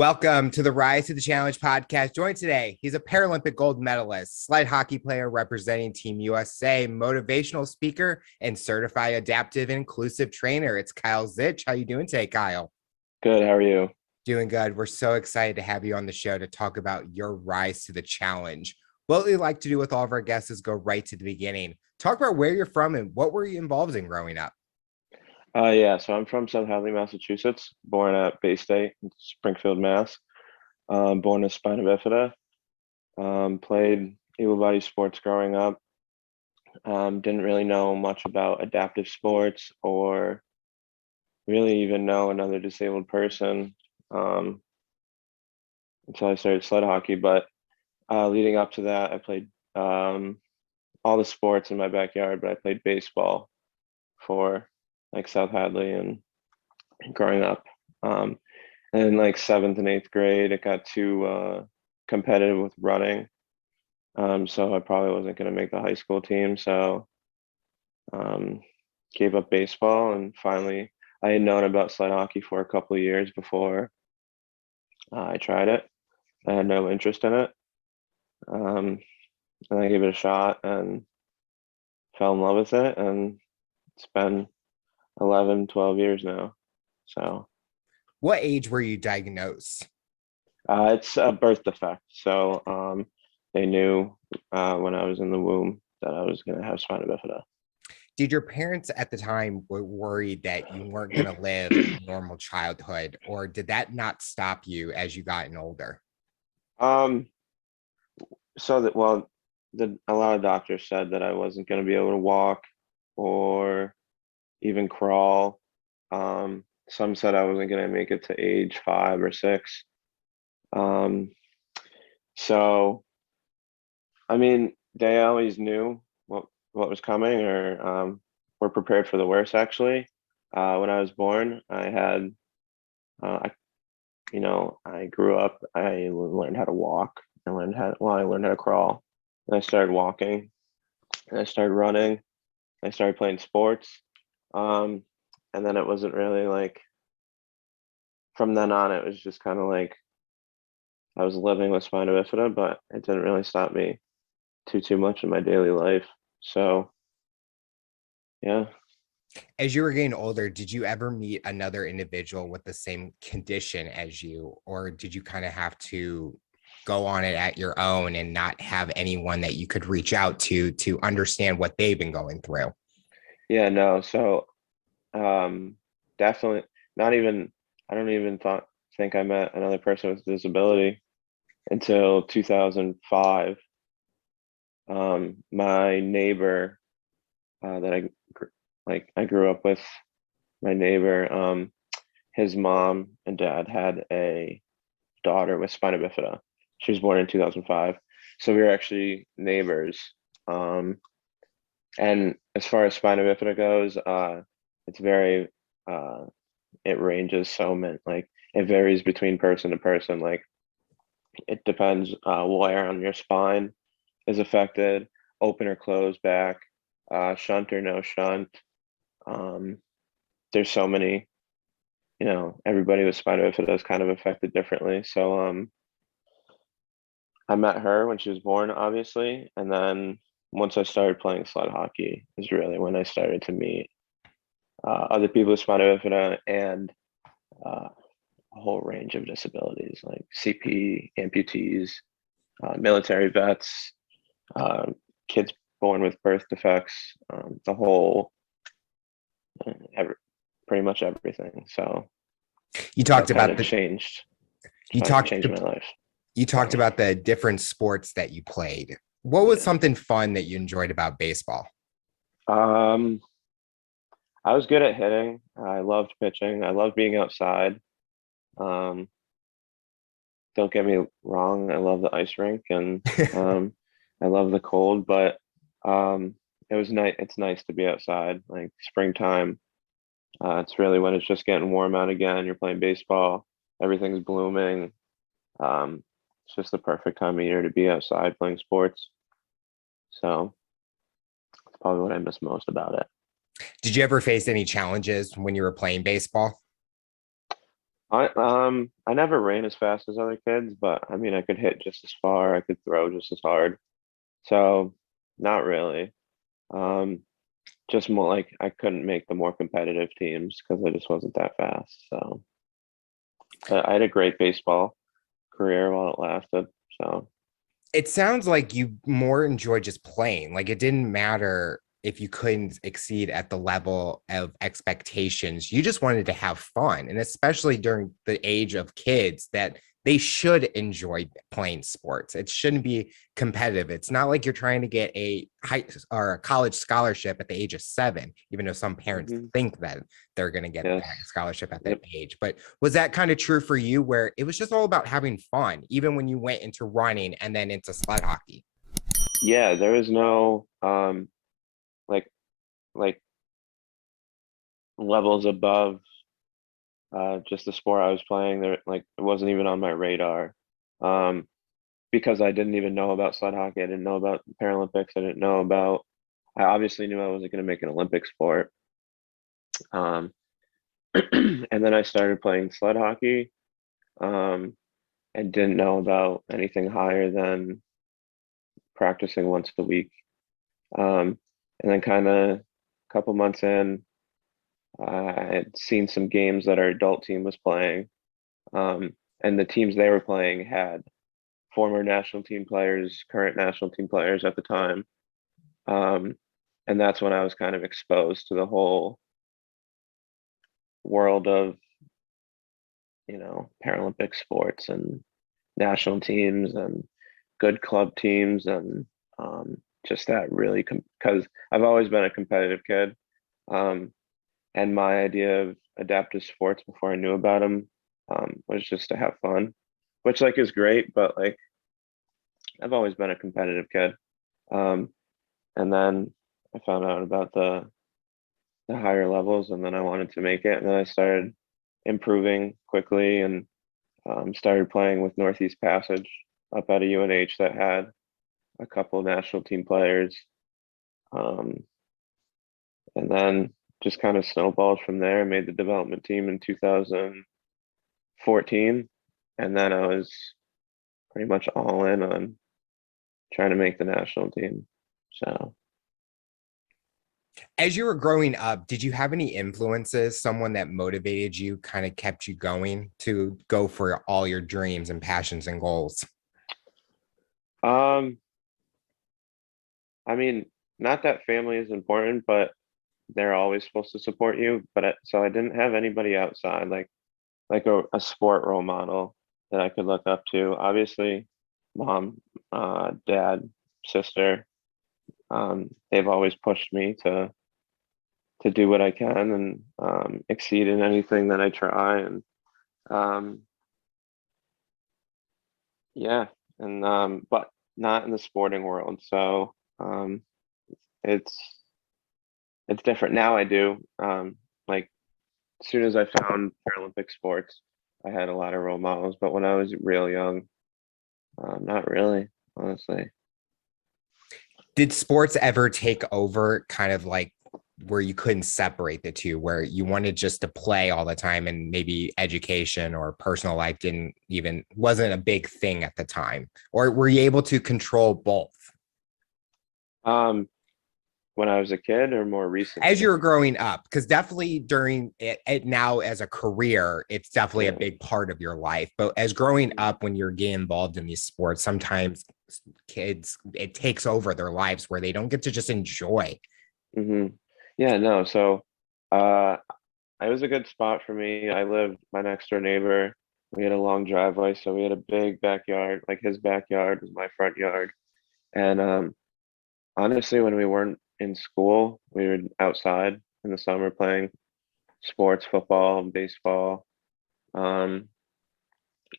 Welcome to the Rise to the Challenge podcast. Joined today, he's a Paralympic gold medalist, sled hockey player representing Team USA, motivational speaker, and certified adaptive and inclusive trainer. It's Kyle Zych. How you doing today, Kyle? Good. How are you? Doing good. We're so excited to have you on the show to talk about your rise to the challenge. What we like to do with all of our guests is go right to the beginning. Talk about where you're from and what were you involved in growing up? So I'm from South Hadley, Massachusetts, born at Bay State in Springfield, Mass. Born with Spina Bifida. Played able-bodied sports growing up. Didn't really know much about adaptive sports or really even know another disabled person until I started sled hockey. But leading up to that, I played all the sports in my backyard, but I played baseball for South Hadley and growing up. And in 7th and 8th grade, it got too competitive with running. So I probably wasn't going to make the high school team. So gave up baseball, and finally I had known about sled hockey for a couple of years before I tried it. I had no interest in it. And I gave it a shot and fell in love with it. And it's been 11, 12 years now. So what age were you diagnosed? It's a birth defect. So they knew when I was in the womb that I was going to have spina bifida. Did your parents at the time were worried that you weren't going to live a normal childhood, or did that not stop you as you gotten older? A lot of doctors said that I wasn't going to be able to walk or even crawl. Some said I wasn't going to make it to age 5 or 6. So I mean, they always knew what was coming, or were prepared for the worst. Actually, when I was born, I had I grew up. I learned how to walk. I learned how to crawl, and I started walking, and I started running. I started playing sports. And then it wasn't really from then on, it was just kind of I was living with spina bifida, but it didn't really stop me too much in my daily life. So yeah. As you were getting older, did you ever meet another individual with the same condition as you, or did you kind of have to go on it at your own and not have anyone that you could reach out to understand what they've been going through? Yeah, no. So definitely not even, I don't even think I met another person with a disability until 2005. My neighbor that I grew up with, my neighbor, his mom and dad had a daughter with spina bifida. She was born in 2005. So we were actually neighbors. And as far as spina bifida goes, it's very it ranges so much. It varies between person to person. It depends where on your spine is affected, open or closed back, shunt or no shunt. There's so many, everybody with spina bifida is kind of affected differently. So I met her when she was born, obviously, and then once I started playing sled hockey is really when I started to meet other people with spina bifida and a whole range of disabilities like CP, amputees, military vets, kids born with birth defects, the whole, pretty much everything. So you talked about the changed. You changed my life. You talked about the different sports that you played. What was something fun that you enjoyed about baseball? I was good at hitting. I loved pitching. I loved being outside. Don't get me wrong, I love the ice rink and I love the cold, but it was nice. It's nice to be outside, springtime. It's really when it's just getting warm out again. You're playing baseball, everything's blooming. It's just the perfect time of year to be outside playing sports. So it's probably what I miss most about it. Did you ever face any challenges when you were playing baseball? I never ran as fast as other kids, but I mean I could hit just as far, I could throw just as hard. So not really. Um, just more like I couldn't make the more competitive teams because I just wasn't that fast. So, but I had a great baseball career while it lasted. So, It sounds like you more enjoy just playing. Like it didn't matter if you couldn't exceed at the level of expectations. You just wanted to have fun. And especially during the age of kids, that they should enjoy playing sports. It shouldn't be competitive. It's not like you're trying to get a high or a college scholarship at the age of 7, even though some parents mhm, think that they're going to get yes, that scholarship at that yep, age. But was that kind of true for you where it was just all about having fun, even when you went into running and then into sled hockey? yeah. There was no like like levels above just the sport I was playing. There like it wasn't even on my radar. Um, because I didn't even know about sled hockey. I didn't know about Paralympics. I didn't know about. I obviously knew I wasn't going to make an Olympic sport. Um, and then I started playing sled hockey, um, and didn't know about anything higher than practicing once a week. Um, and then kind of a couple months in, I had seen some games that our adult team was playing, um, and the teams they were playing had former national team players, current national team players at the time. Um, and that's when I was kind of exposed to the whole world of, Paralympic sports and national teams and good club teams and just that really because I've always been a competitive kid, um, and my idea of adaptive sports before I knew about them was just to have fun, which like is great, but like I've always been a competitive kid. Um, and then I found out about the higher levels, and then I wanted to make it, and then I started improving quickly and started playing with Northeast Passage up at a UNH that had a couple of national team players, um, and then just kind of snowballed from there. Made the development team in 2014, and then I was pretty much all in on trying to make the national team. So, As you were growing up, did you have any influences, someone that motivated you, kind of kept you going to go for all your dreams and passions and goals? um, I mean, not that family is important, but they're always supposed to support you. But so I didn't have anybody outside, like a sport role model that I could look up to. Obviously, mom, dad, sister, they've always pushed me to do what I can and exceed in anything that I try. And um, yeah, and but not in the sporting world. So it's it's different now. I do like as soon as I found Paralympic sports, I had a lot of role models. But when I was real young, not really, honestly. Did sports ever take over, kind of like where you couldn't separate the two, where you wanted just to play all the time and maybe education or personal life didn't even wasn't a big thing at the time? Or were you able to control both? Um, when I was a kid or more As recently? you were growing up, because definitely during it now as a career, it's definitely a Yeah. big part of your life. But as growing Mm-hmm. up, when you're getting involved in these sports, sometimes kids, it takes over their lives where they don't get to just enjoy. Mm-hmm. Yeah, no. So, uh, it was a good spot for me. I lived my next door neighbor. We had a long driveway, so we had a big backyard. Like his backyard was my front yard. And honestly, when we weren't in school, we were outside in the summer playing sports, football, baseball. Um,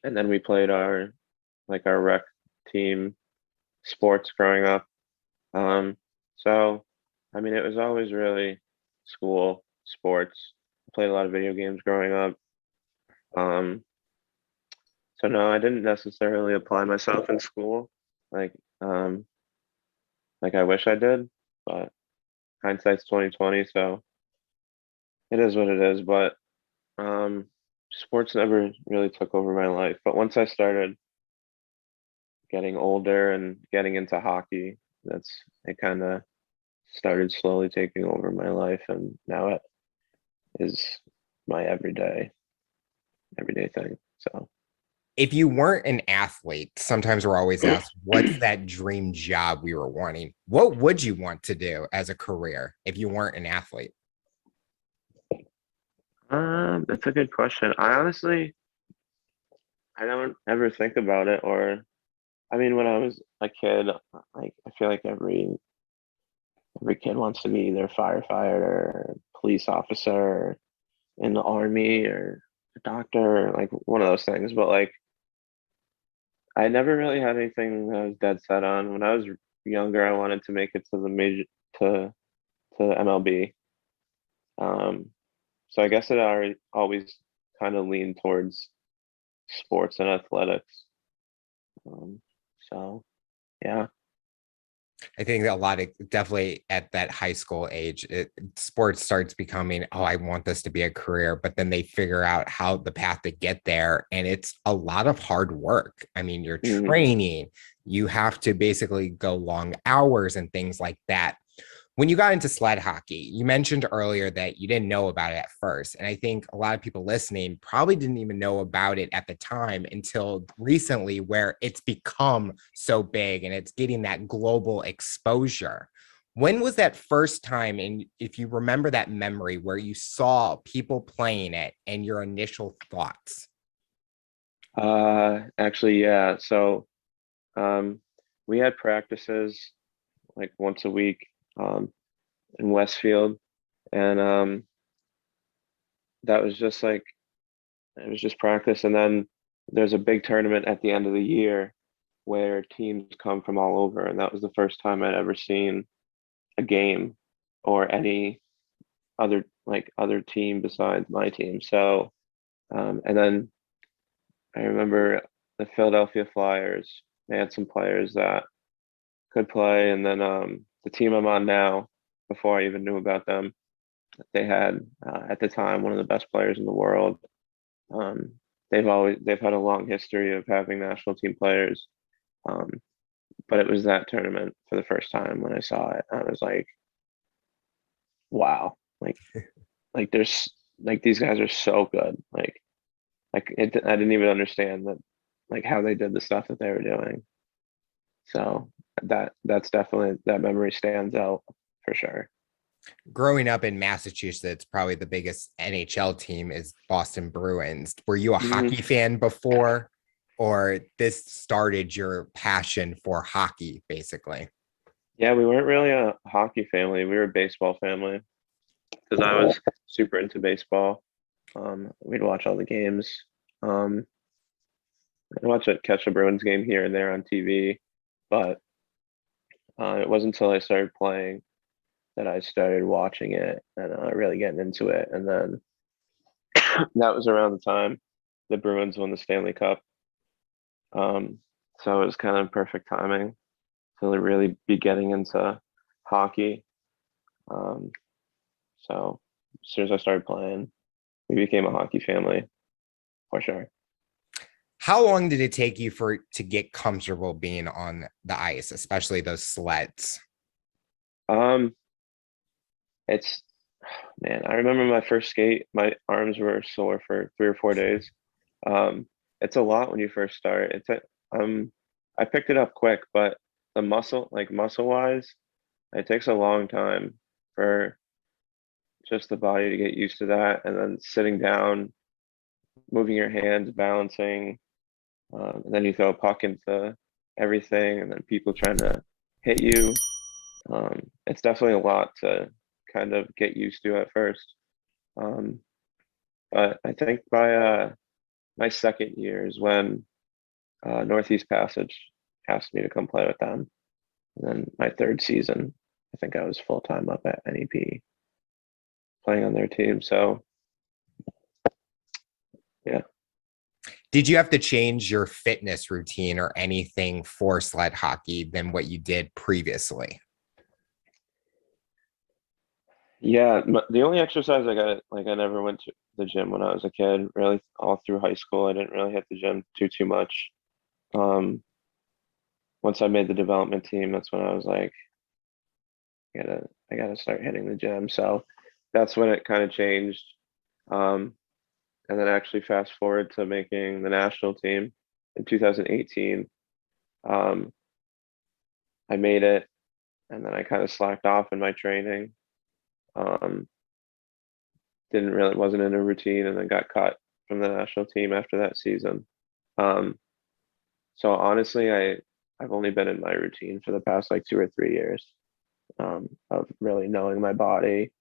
and then we played our rec team sports growing up. Um, so I mean, it was always really school, sports. I played a lot of video games growing up. Um, so no, I didn't necessarily apply myself in school like um like I wish I did, but hindsight's 2020, so it is what it is. But um sports never really took over my life, but once I started getting older and getting into hockey, it kind of started slowly taking over my life, and now it is my everyday thing. So, If you weren't an athlete, sometimes we're always asked, what's that dream job we were wanting? What would you want to do as a career if you weren't an athlete? that's a good question. I don't ever think about it, or I mean, when I was a kid, like I feel like every kid wants to be either a firefighter, police officer, in the army, or a doctor, or like one of those things. But like, I never really had anything I was dead set on. When I was younger, I wanted to make it to the major to to MLB. Um, so I guess it already always kind of leaned towards sports and athletics. Um, so yeah. I think that a lot of definitely at that high school age, sports starts becoming, oh, I want this to be a career, but then they figure out how the path to get there. And it's a lot of hard work. I mean, you're Mhm. training, you have to basically go long hours and things like that. When you got into sled hockey, you mentioned earlier that you didn't know about it at first. And I think a lot of people listening probably didn't even know about it at the time until recently, where it's become so big and it's getting that global exposure. When was that first time? And if you remember that memory where you saw people playing it and your initial thoughts? Actually, yeah. So, um, we had practices like once a week, um, in Westfield, and that was just like it was just practice. And then there's a big tournament at the end of the year where teams come from all over, and that was the first time I'd ever seen a game or any other team besides my team. So, and then I remember the Philadelphia Flyers. They had some players that could play, and then the team I'm on now, before I even knew about them, they had at the time one of the best players in the world. Um, they've had a long history of having national team players, um, but it was that tournament for the first time when I saw it. I was like, wow, there's like these guys are so good. I didn't even understand that like how they did the stuff that they were doing. So that's definitely that memory stands out for sure. Growing up in Massachusetts, probably the biggest NHL team is Boston Bruins. Were you a Hmm. hockey fan before, or this started your passion for hockey, basically? Yeah, we weren't really a hockey family. We were a baseball family because I was super into baseball. We'd watch all the games. Um, I'd catch a Bruins game here and there on TV, but it wasn't until I started playing that I started watching it and really getting into it. And then that was around the time the Bruins won the Stanley Cup. Um, so it was kind of perfect timing to really be getting into hockey. Um, so as soon as I started playing, we became a hockey family for sure. How long did it take you to get comfortable being on the ice, especially those sleds? Um, it's Man, I remember my first skate, my arms were sore for 3 or 4 days. Um, it's a lot when you first start. I picked it up quick, but the muscle wise, it takes a long time for just the body to get used to that. And then sitting down, moving your hands, balancing, and then you throw a puck into everything, and then people trying to hit you. It's definitely a lot to kind of get used to at first. Um, but I think by my second year is when Northeast Passage asked me to come play with them. And then my third season, I think I was full time up at NEP playing on their team. So yeah. Did you have to change your fitness routine or anything for sled hockey than what you did previously? Yeah, the only exercise I never went to the gym when I was a kid. Really, all through high school, I didn't really hit the gym too much. Once I made the development team, that's when I was like, I gotta start hitting the gym. So that's when it kind of changed. And then actually fast forward to making the national team in 2018. I made it, and then I kind of slacked off in my training. Wasn't in a routine, and then got cut from the national team after that season. So honestly, I've only been in my routine for the past like 2 or 3 years, of really knowing my body,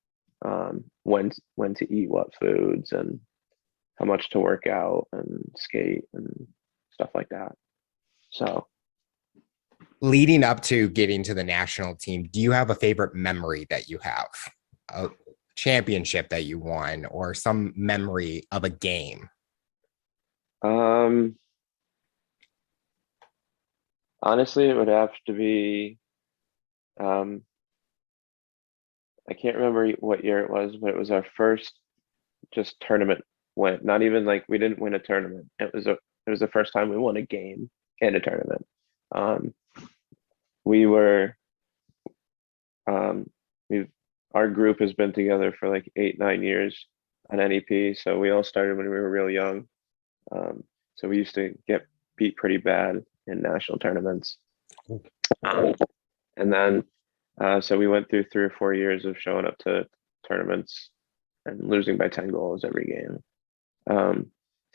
when to eat what foods and how much to work out and skate and stuff like that. So Leading up to getting to the national team, do you have a favorite memory that you have? A championship that you won, or some memory of a game? Honestly, it would have to be, I can't remember what year it was, but it was our first just tournament win. Not even like we didn't win a tournament. It was the first time we won a game in a tournament. We were, our group has been together for like 8-9 years on NEP. So we all started when we were real young. So we used to get beat pretty bad in national tournaments. And then, so we went through 3 or 4 years of showing up to tournaments and losing by 10 goals every game.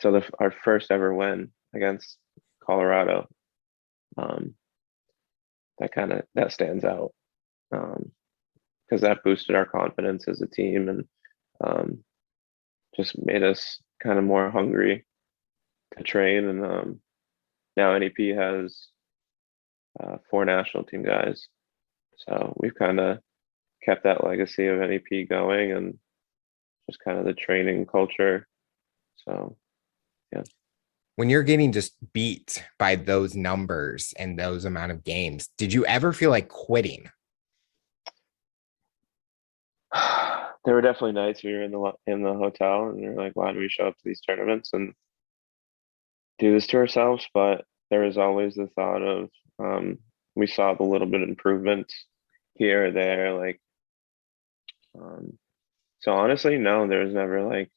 So our first ever win against Colorado, that stands out, because that boosted our confidence as a team, and just made us kind of more hungry to train. And now NEP has 4 national team guys, so we've kind of kept that legacy of NEP going, and just kind of the training culture. So yeah. When you're getting just beat by those numbers and those amount of games, did you ever feel like quitting? There were definitely nights we were in the hotel and we are like, why do we show up to these tournaments and do this to ourselves? But there was always the thought of, we saw the little bit of improvements here or there, like, so honestly, no, there was never like,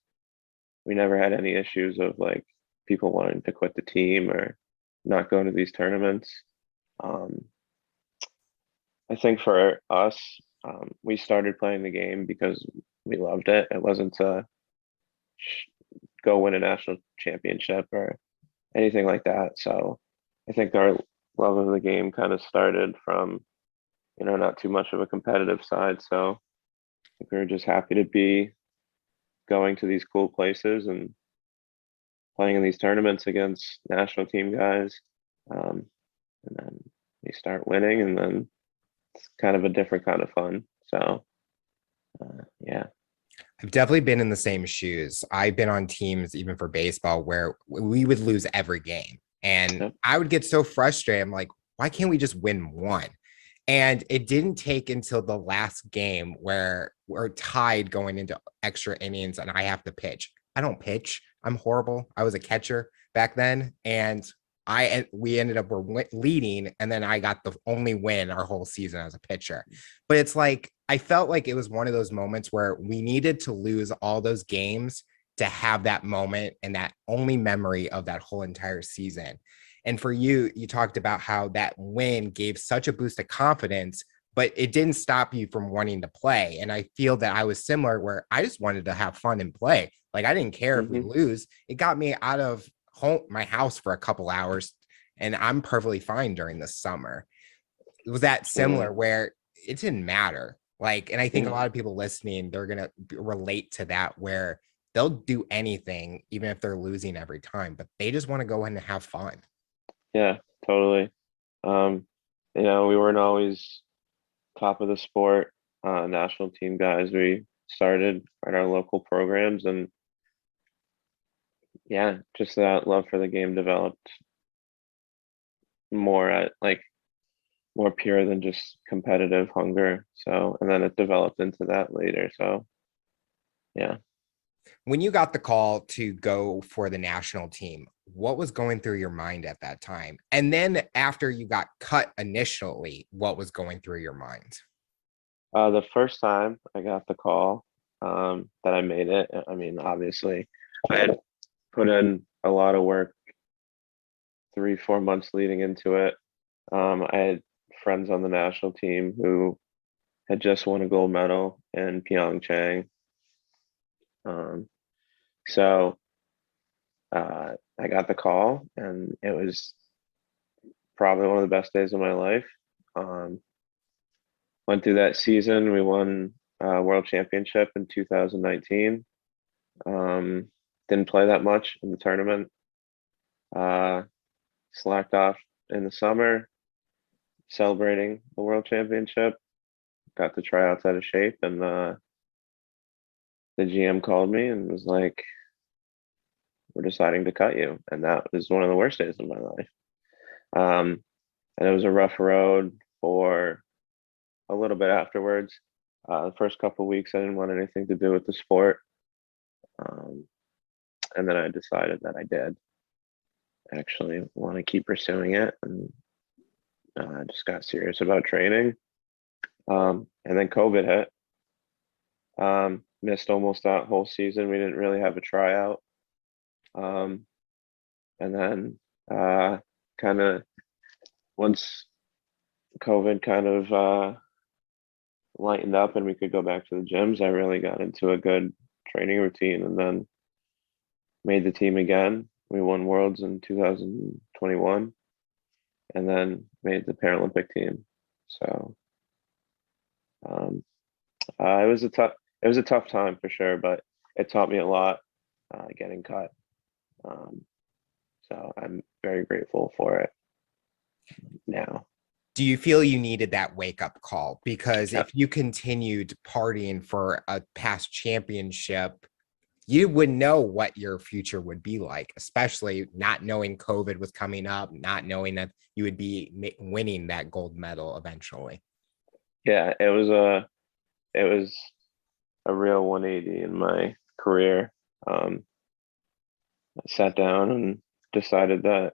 we never had any issues of like people wanting to quit the team or not go to these tournaments. I think for us, we started playing the game because we loved it. It wasn't to go win a national championship or anything like that. So I think our love of the game kind of started from, not too much of a competitive side. So I think we were just happy to be going to these cool places and playing in these tournaments against national team guys. And then we start winning, and then it's kind of a different kind of fun. So yeah. I've definitely been in the same shoes. I've been on teams, even for baseball, where we would lose every game. And Yep. I would get so frustrated. I'm like, why can't we just win one? And it didn't take until the last game where we're tied going into extra innings and I have to pitch. I don't pitch. I'm horrible. I was a catcher back then. And we ended up leading, and then I got the only win our whole season as a pitcher. But it's like I felt like it was one of those moments where we needed to lose all those games to have that moment and that only memory of that whole entire season. And for you, you talked about how that win gave such a boost of confidence, but it didn't stop you from wanting to play. And I feel that I was similar, where I just wanted to have fun and play. Like I didn't care if we lose. It got me out of my house for a couple hours, and I'm perfectly fine during the summer. It was that similar where it didn't matter. Like, and I think a lot of people listening, they're going to relate to that, where they'll do anything, even if they're losing every time, but they just want to go in and have fun. Yeah, totally. We weren't always top of the sport, national team guys. We started at our local programs, and yeah, just that love for the game developed more at like more pure than just competitive hunger. So, and then it developed into that later. So, yeah. When you got the call to go for the national team, what was going through your mind at that time? And then after you got cut initially, what was going through your mind? The first time I got the call, that I made it, I mean, obviously, I had put in a lot of work 3, 4 months leading into it. I had friends on the national team who had just won a gold medal in Pyeongchang. Um, so I got the call, and it was probably one of the best days of my life. Um, Went through that season. We won world championship in 2019. Didn't play that much in the tournament. Slacked off in the summer, celebrating the world championship. Got the tryouts out of shape, and the GM called me and was like, "We're deciding to cut you," and that was one of the worst days of my life. And it was a rough road for a little bit afterwards. The first couple of weeks, I didn't want anything to do with the sport, um, and then I decided that I did actually want to keep pursuing it, and I just got serious about training. And then COVID hit. Missed almost that whole season. We didn't really have a tryout. Um, and then kind of once COVID kind of lightened up and we could go back to the gyms, I really got into a good training routine, and then made the team again. We won Worlds in 2021, and then made the Paralympic team. So it was a tough time for sure, but it taught me a lot, getting cut. Um, so I'm very grateful for it now. Do you feel you needed that wake up call? Because Yeah, if you continued partying for a past championship, you would know what your future would be like, especially not knowing COVID was coming up, not knowing that you would be winning that gold medal eventually. yeah, it was a real 180 in my career. I sat down and decided that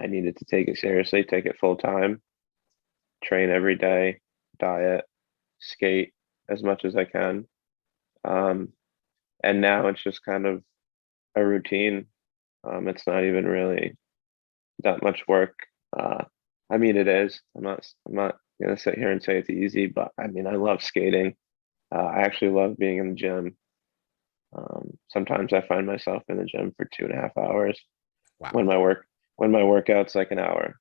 I needed to take it seriously, take it full time, train every day, diet, skate as much as I can. Um, and now it's just kind of a routine. It's not even really that much work. Uh, I mean, it is. I'm not gonna sit here and say it's easy, but I mean, I love skating. I actually love being in the gym. Sometimes I find myself in the gym for 2.5 hours Wow. when my workout's like an hour,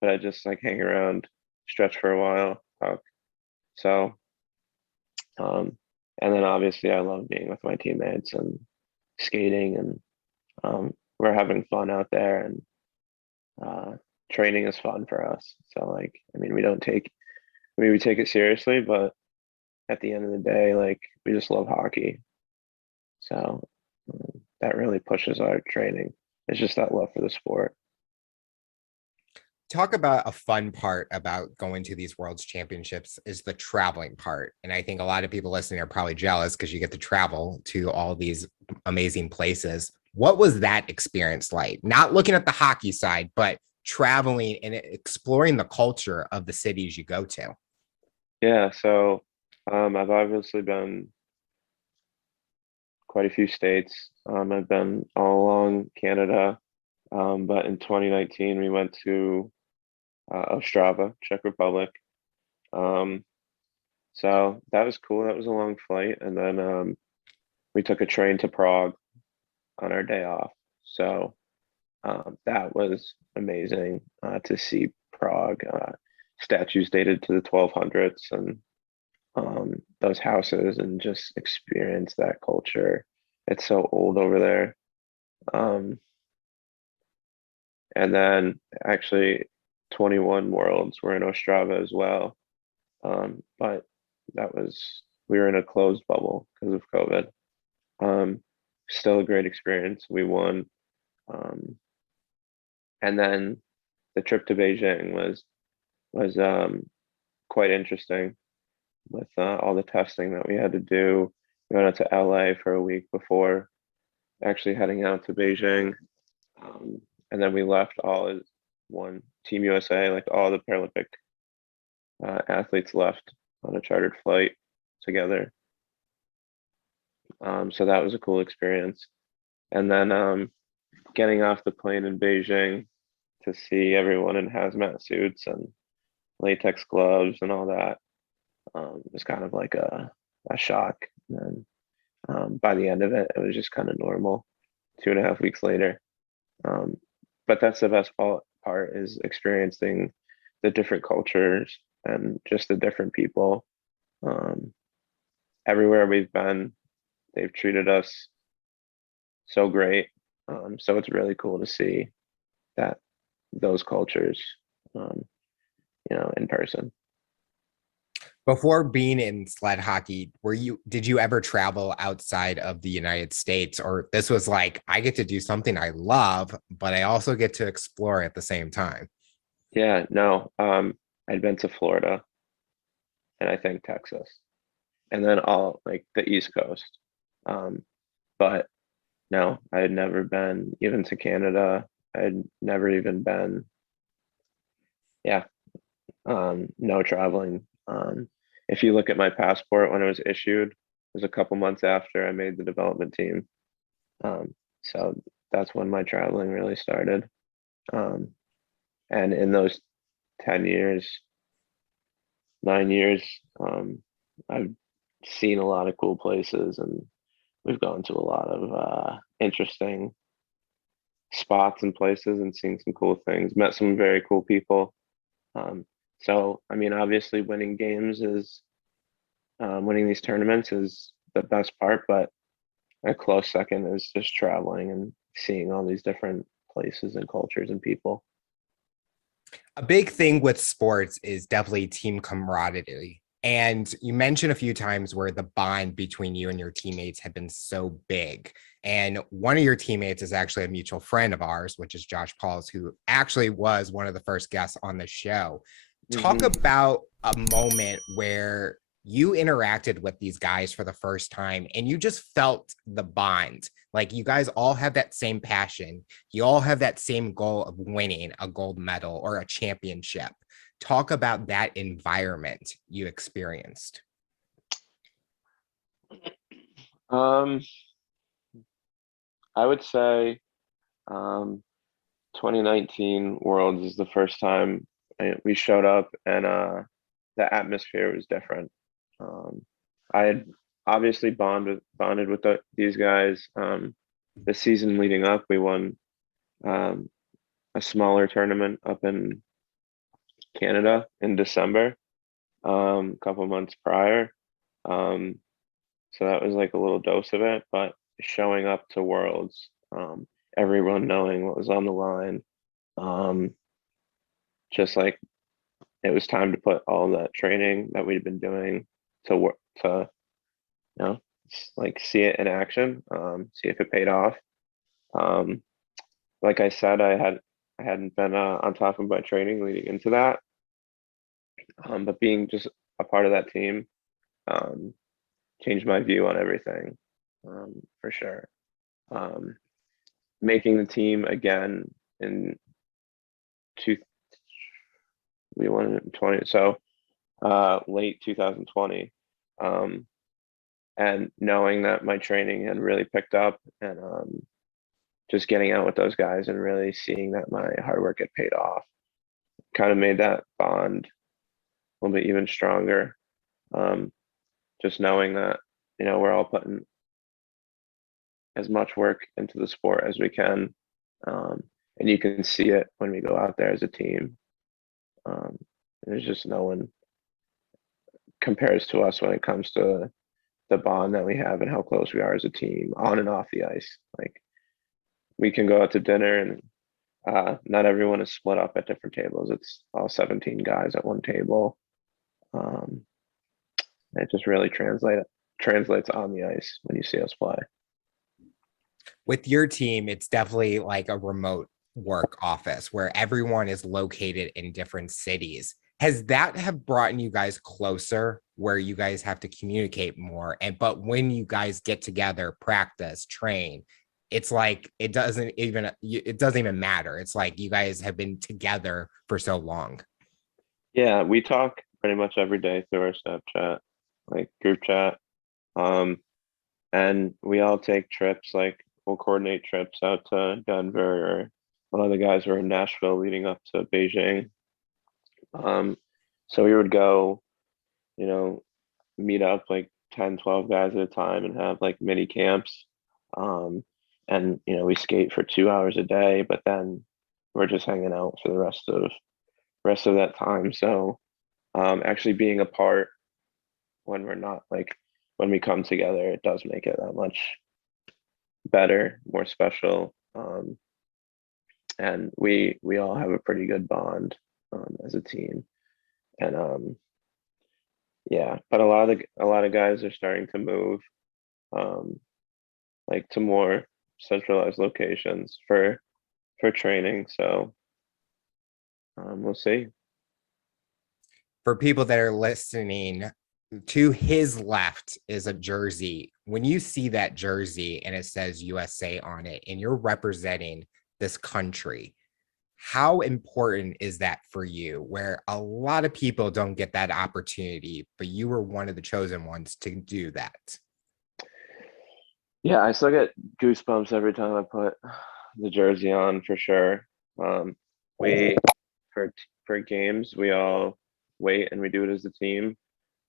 but I just like hang around, stretch for a while, talk. So, um, and then obviously I love being with my teammates and skating, and we're having fun out there, and uh, training is fun for us. So like, I mean, we take it seriously, but at the end of the day, like we just love hockey. So that really pushes our training. It's just that love for the sport. Talk about a fun part about going to these world's championships is the traveling part. And I think a lot of people listening are probably jealous because you get to travel to all these amazing places. What was that experience like? Not looking at the hockey side, but traveling and exploring the culture of the cities you go to. Yeah, so I've obviously been quite a few states. I've been all along Canada, but in 2019 we went to Ostrava, Czech Republic. Um, so that was cool. That was a long flight, and then we took a train to Prague on our day off. So that was amazing to see Prague. Statues dated to the 1200s, and those houses, and just experience that culture. It's so old over there. Um, and then actually 21 Worlds were in Ostrava as well. But we were in a closed bubble because of COVID. Um, Still a great experience. We won. Um, and then the trip to Beijing was quite interesting with all the testing that we had to do. We went out to LA for a week before actually heading out to Beijing. And then we left all as one Team USA, like all the Paralympic athletes left on a chartered flight together. So that was a cool experience. And then getting off the plane in Beijing to see everyone in hazmat suits and latex gloves and all that was kind of like a shock. And by the end of it, it was just kind of normal 2.5 weeks later. But that's the best part is experiencing the different cultures and just the different people. Everywhere we've been, they've treated us so great. So it's really cool to see that those cultures, in person. Before being in sled hockey, did you ever travel outside of the United States, or this was like, I get to do something I love, but I also get to explore at the same time? Yeah, no, I'd been to Florida and I think Texas, and then all like the East Coast. But no, I had never been even to Canada. I'd never even been, yeah, no traveling. If you look at my passport when it was issued, it was a couple months after I made the development team. So that's when my traveling really started. And in those 10 years, 9 years, I've seen a lot of cool places and we've gone to a lot of interesting spots and places and seen some cool things, met some very cool people. So, I mean, obviously winning games is, winning these tournaments is the best part, but a close second is just traveling and seeing all these different places and cultures and people. A big thing with sports is definitely team camaraderie. And you mentioned a few times where the bond between you and your teammates had been so big. And one of your teammates is actually a mutual friend of ours, which is Josh Pauls, who actually was one of the first guests on the show. Talk Mhm. about a moment where you interacted with these guys for the first time and you just felt the bond. Like you guys all have that same passion. You all have that same goal of winning a gold medal or a championship. Talk about that environment you experienced. Um, I would say 2019 Worlds is the first time we showed up and the atmosphere was different. I had obviously bonded with these guys. The season leading up, we won um, a smaller tournament up in Canada in December, a couple months prior. Um, so that was like a little dose of it, but showing up to Worlds, everyone knowing what was on the line, um, just like it was time to put all that training that we'd been doing to work to, like see it in action, see if it paid off. Um, like I said, I hadn't been on top of my training leading into that, but being just a part of that team um, changed my view on everything, for sure. Um, Making the team again in two, we won in 20, so late 2020, and knowing that my training had really picked up and just getting out with those guys and really seeing that my hard work had paid off kind of made that bond a little bit even stronger. Just knowing that, we're all putting as much work into the sport as we can. And you can see it when we go out there as a team. Um, there's just no one compares to us when it comes to the bond that we have and how close we are as a team on and off the ice. Like we can go out to dinner and not everyone is split up at different tables. It's all 17 guys at one table. Um, it just really translates on the ice when you see us play. With your team, it's definitely like a remote work office where everyone is located in different cities. Has that have brought you guys closer where you guys have to communicate more? And but when you guys get together, practice, train, it's like it doesn't even matter. It's like you guys have been together for so long. Yeah, we talk pretty much every day through our Snapchat, like group chat. Um, and we all take trips, like we'll coordinate trips out to Denver, or a lot of the guys were in Nashville leading up to Beijing. So we would go, you know, meet up like 10, 12 guys at a time and have like mini camps. Um, and we skate for 2 hours a day, but then we're just hanging out for the rest of that time. So actually being apart when we're not, like, when we come together, it does make it that much better, more special. And we all have a pretty good bond as a team. And yeah, but a lot of guys are starting to move um, like to more centralized locations for training. So we'll see. For people that are listening, to his left is a jersey. When you see that jersey and it says USA on it and you're representing this country, how important is that for you? Where a lot of people don't get that opportunity, but you were one of the chosen ones to do that. Yeah, I still get goosebumps every time I put the jersey on, for sure. We for games, we all wait and we do it as a team.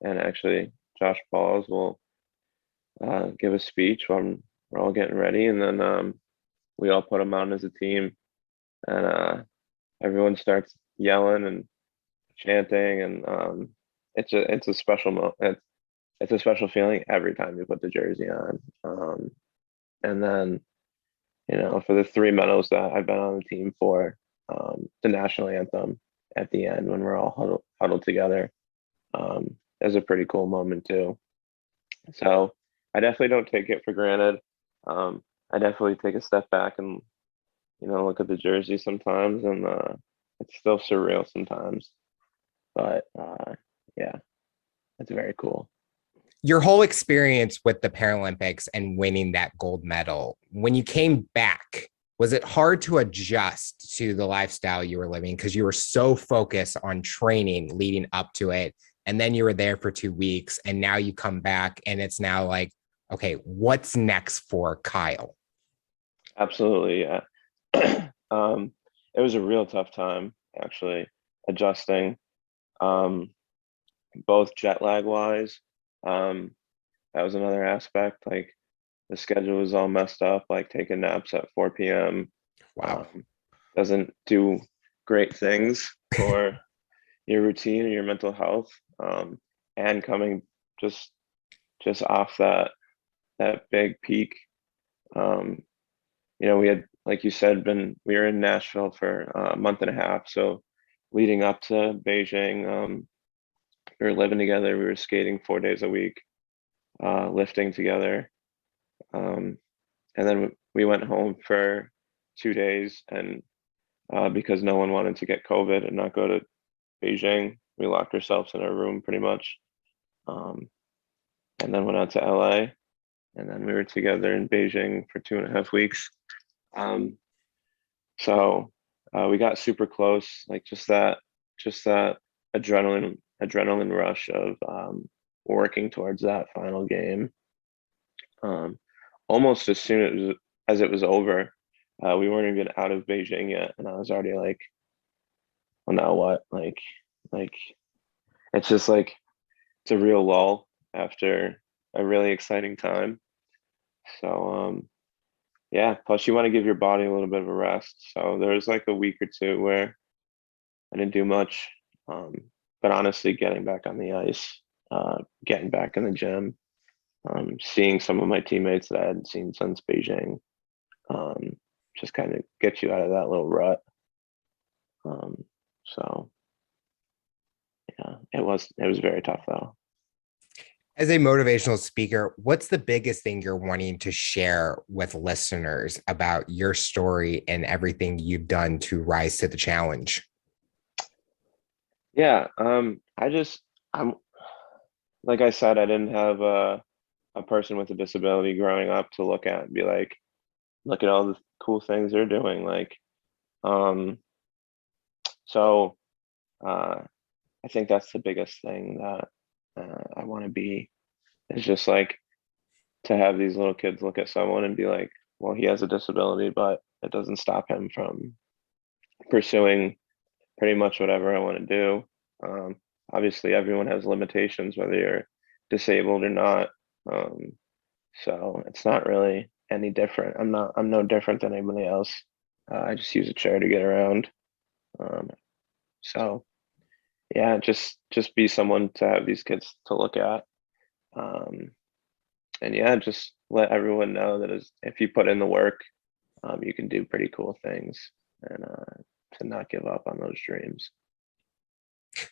And actually, Josh Balls will give a speech when we're all getting ready, and then we all put them on as a team, and everyone starts yelling and chanting, and it's a special it's a special feeling every time you put the jersey on. And then for the 3 medals that I've been on the team for, the national anthem at the end when we're all huddled together is a pretty cool moment too. So I definitely don't take it for granted. I definitely take a step back and look at the jersey sometimes, and it's still surreal sometimes. But yeah, it's very cool. Your whole experience with the Paralympics and winning that gold medal, when you came back, was it hard to adjust to the lifestyle you were living because you were so focused on training leading up to it? And then you were there for 2 weeks and now you come back and it's now like, okay, what's next for Kyle? Absolutely, yeah. It was a real tough time, actually, adjusting, both jet lag wise. That was another aspect. Like the schedule was all messed up, like taking naps at 4 p.m. Wow. Doesn't do great things for your routine and your mental health. And coming just off that big peak. We had, like you said, we were in Nashville for a month and a half. So leading up to Beijing, we were living together. We were skating 4 days a week, lifting together. And then we went home for 2 days, and because no one wanted to get COVID and not go to Beijing, we locked ourselves in our room pretty much. And then went out to LA, and then we were together in Beijing for 2.5 weeks. So we got super close, like just that adrenaline rush of working towards that final game. Almost as soon as it was over, we weren't even out of Beijing yet, and I was already like, well, now what? Like it's just like it's a real lull after a really exciting time. So yeah, plus you want to give your body a little bit of a rest. So there was like a week or two where I didn't do much. But honestly, getting back on the ice, getting back in the gym, seeing some of my teammates that I hadn't seen since Beijing, just kind of get you out of that little rut. So yeah, it was very tough though. As a motivational speaker, what's the biggest thing you're wanting to share with listeners about your story and everything you've done to rise to the challenge? Yeah, I'm like I said, I didn't have a person with a disability growing up to look at and be like, look at all the cool things they're doing. Like, um, so uh, I think that's the biggest thing that I want to be is just like to have these little kids look at someone and be like, well, he has a disability, but it doesn't stop him from pursuing pretty much whatever I want to do. Um, Obviously, everyone has limitations, whether you're disabled or not. Um, so it's not really any different. I'm no different than anybody else. I just use a chair to get around. Um, so yeah, just be someone to have these kids to look at. Um, and yeah, just let everyone know that if you put in the work, you can do pretty cool things, and to not give up on those dreams.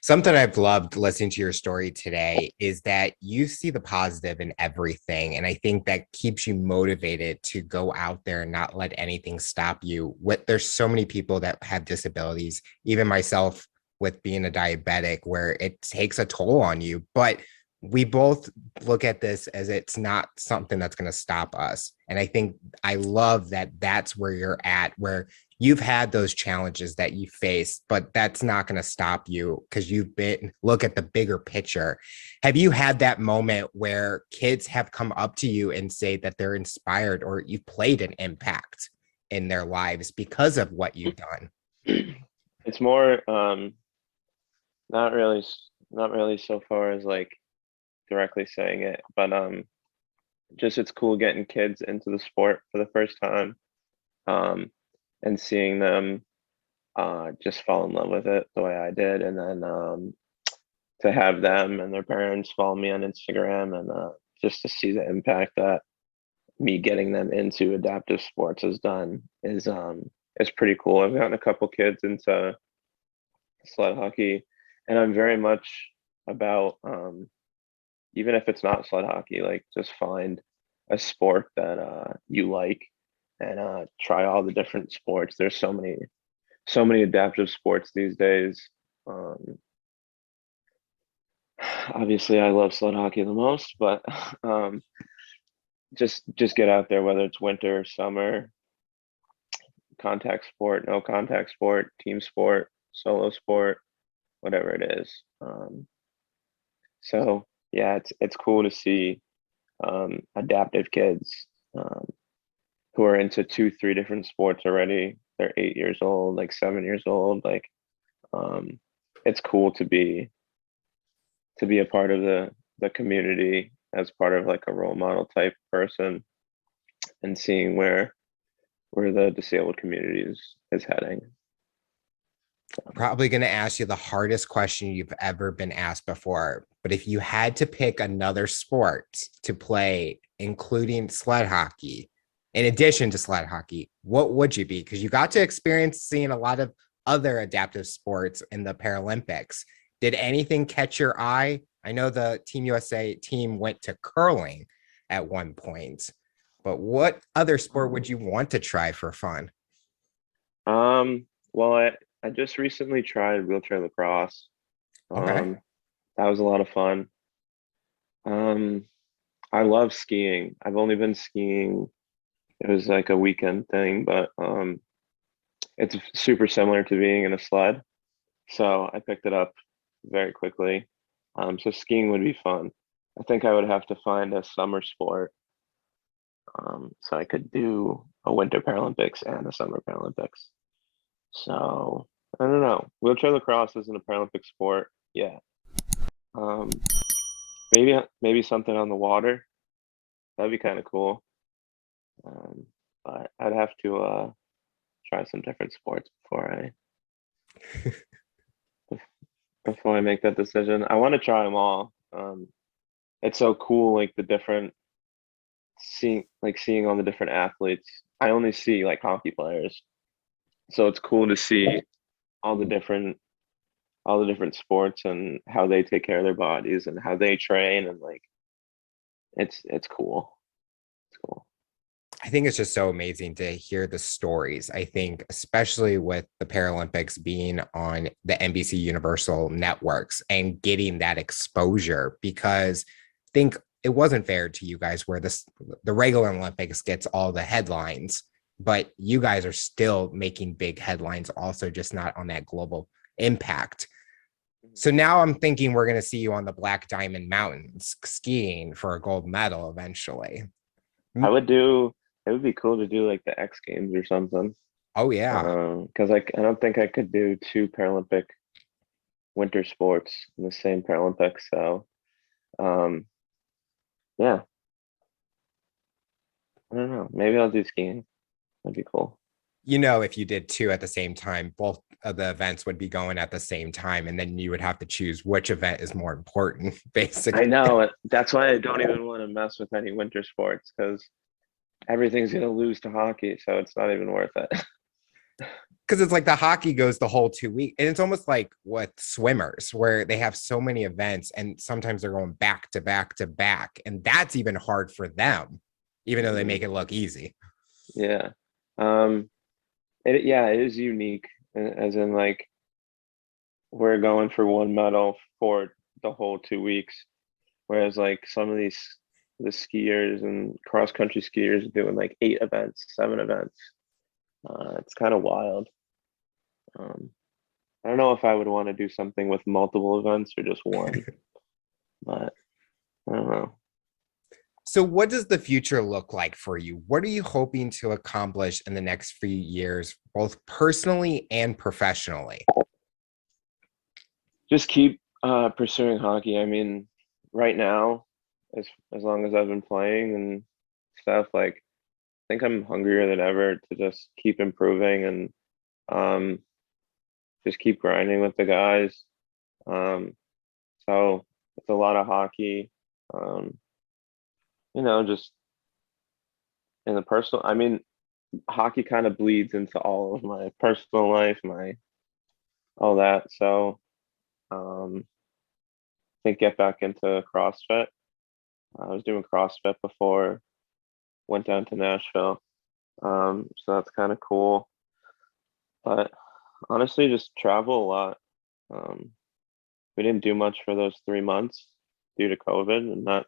Something I've loved listening to your story today is that you see the positive in everything. And I think that keeps you motivated to go out there and not let anything stop you. There's so many people that have disabilities, even myself with being a diabetic, where it takes a toll on you. But we both look at this as it's not something that's going to stop us. And I think I love that that's where you're at, where you've had those challenges that you face, but that's not going to stop you because you've been look at the bigger picture. Have you had that moment where kids have come up to you and say that they're inspired or you've played an impact in their lives because of what you've done? It's more not really not really so far as like directly saying it, but just it's cool getting kids into the sport for the first time, um and seeing them just fall in love with it the way I did, and then to have them and their parents follow me on Instagram, and just to see the impact that me getting them into adaptive sports has done is pretty cool. I've gotten a couple kids into sled hockey, and I'm very much about even if it's not sled hockey, like just find a sport that you like, and try all the different sports. There's so many adaptive sports these days. Um, Obviously, I love sled hockey the most, but um, just get out there, whether it's winter, summer, contact sport, no contact sport, team sport, solo sport, whatever it is. So yeah, it's cool to see adaptive kids um, who are into two, three different sports already. They're 8 years old, like 7 years old. Like um, it's cool to be a part of the community as part of like a role model type person, and seeing where the disabled community is heading. Probably going to ask you the hardest question you've ever been asked before. But if you had to pick another sport to play, including sled hockey, in addition to sled hockey, what would you be? Because you got to experience seeing a lot of other adaptive sports in the Paralympics. Did anything catch your eye? I know the Team USA team went to curling at one point, but what other sport would you want to try for fun? Well, I just recently tried wheelchair lacrosse. Okay. That was a lot of fun. Um, I love skiing. I've only been skiing. It was like a weekend thing, but it's super similar to being in a sled. So I picked it up very quickly. So skiing would be fun. I think I would have to find a summer sport, so I could do a winter Paralympics and a summer Paralympics. So I don't know. Wheelchair lacrosse isn't a Paralympic sport yet. Um, maybe something on the water. That'd be kind of cool. Um, but I'd have to try some different sports before I make that decision. I want to try them all. It's so cool, like the different seeing all the different athletes. I only see like hockey players, so it's cool to see all the different all the different sports and how they take care of their bodies and how they train, and like it's cool. It's cool. I think it's just so amazing to hear the stories. I think, especially with the Paralympics being on the NBC Universal networks and getting that exposure, because I think it wasn't fair to you guys where the regular Olympics gets all the headlines, but you guys are still making big headlines, also just not on that global impact. So now I'm thinking we're going to see you on the Black Diamond Mountains skiing for a gold medal eventually. I would do. It would be cool to do like the X Games or something. Oh, yeah. Because I don't think I could do two Paralympic winter sports in the same Paralympics. So, um, yeah, I don't know. Maybe I'll do skiing. That'd be cool. If you did two at the same time, both of the events would be going at the same time, and then you would have to choose which event is more important, basically. I know. That's why I don't even want to mess with any winter sports because everything's gonna lose to hockey, so it's not even worth it. Because it's like the hockey goes the whole 2 weeks, and it's almost like with swimmers where they have so many events and sometimes they're going back to back to back, and that's even hard for them, even though they make it look easy. Yeah. It is unique, as in like we're going for one medal for the whole 2 weeks, whereas like some of the skiers and cross country skiers are doing like 8 events, 7 events. It's kind of wild. I don't know if I would want to do something with multiple events or just one, but I don't know. So what does the future look like for you? What are you hoping to accomplish in the next few years, both personally and professionally? Just keep pursuing hockey. I mean, right now, as long as I've been playing and stuff, like I think I'm hungrier than ever to just keep improving and um, just keep grinding with the guys. So it's a lot of hockey. Um, just in the personal. I mean, hockey kind of bleeds into all of my personal life, my all that. So I think get back into CrossFit. I was doing CrossFit before, went down to Nashville. So that's kind of cool. But honestly, just travel a lot. Um, we didn't do much for those 3 months due to COVID and not,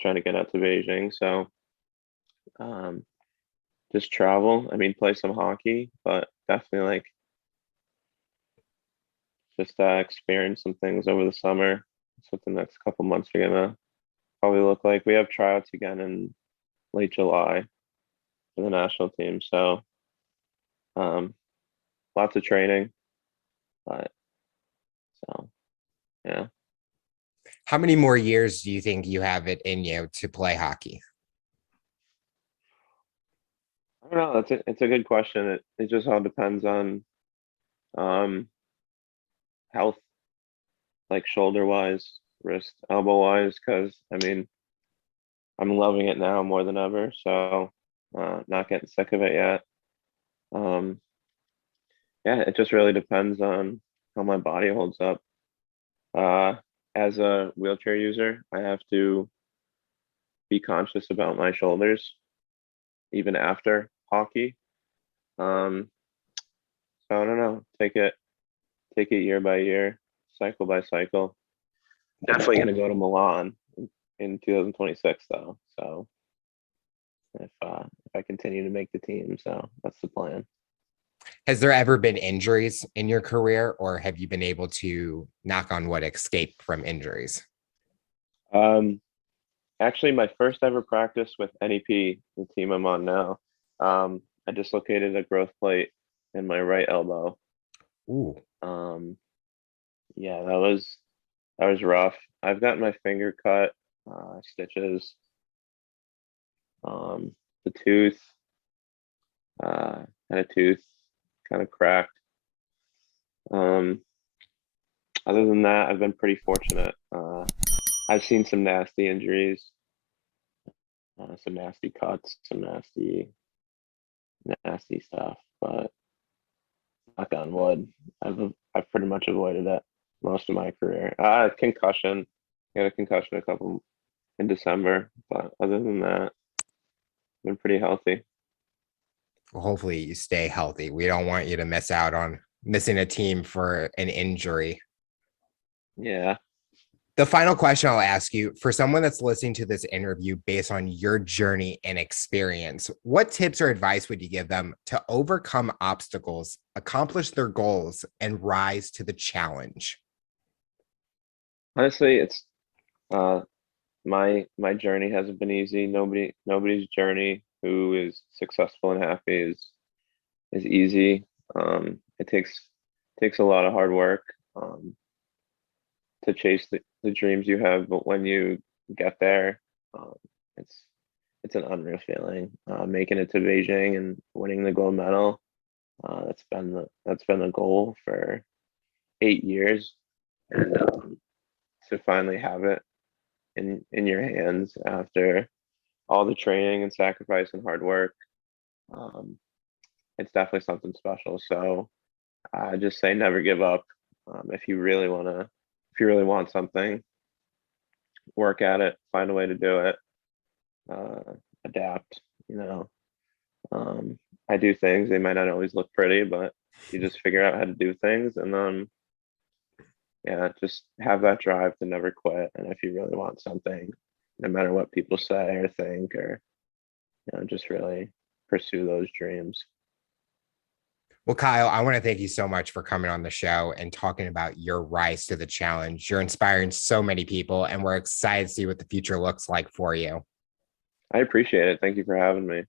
trying to get out to Beijing. So um, just travel. I mean, play some hockey, but definitely like just experience some things over the summer. That's what the next couple months are gonna probably look like. We have tryouts again in late July for the national team. So um, lots of training, but so yeah. How many more years do you think you have it in you to play hockey? I don't know. It's a good question. It just all depends on um, health, like shoulder wise, wrist, elbow wise. Because I mean, I'm loving it now more than ever. So not getting sick of it yet. Um, yeah, it just really depends on how my body holds up. Uh, as a wheelchair user, I have to be conscious about my shoulders even after hockey. Um, so I don't know. Take it year by year, cycle by cycle. Definitely gonna go to Milan in 2026 though. So if I continue to make the team, so that's the plan. Has there ever been injuries in your career, or have you been able to, knock on wood, escape from injuries? Um, Actually, my first ever practice with NEP, the team I'm on now, I dislocated a growth plate in my right elbow. Ooh. Um, yeah, that was rough. I've got my finger cut, stitches, um, the tooth, uh, had a tooth kind of cracked. Um, Other than that, I've been pretty fortunate. I've seen some nasty injuries, some nasty cuts, some nasty stuff, but knock on wood, I've pretty much avoided it most of my career. Concussion, I got a concussion a couple in December, but other than that, been pretty healthy. Well, hopefully you stay healthy. We don't want you to miss out on missing a team for an injury. Yeah. The final question I'll ask you, for someone that's listening to this interview based on your journey and experience, what tips or advice would you give them to overcome obstacles, accomplish their goals, and rise to the challenge? Honestly, it's my journey hasn't been easy. Nobody's journey who is successful and happy is easy. It takes a lot of hard work to chase the dreams you have, but when you get there, um, it's it's an unreal feeling. Making it to Beijing and winning the gold medal. That's been the goal for 8 years, and to finally have it in your hands after all the training and sacrifice and hard work, um, it's definitely something special. So I just say never give up. If you really want something, work at it, find a way to do it, adapt. You know, I do things, they might not always look pretty, but you just figure out how to do things, and yeah, just have that drive to never quit. And if you really want something, no matter what people say or think, or just really pursue those dreams. Well, Kyle, I want to thank you so much for coming on the show and talking about your rise to the challenge. You're inspiring so many people, and we're excited to see what the future looks like for you. I appreciate it. Thank you for having me.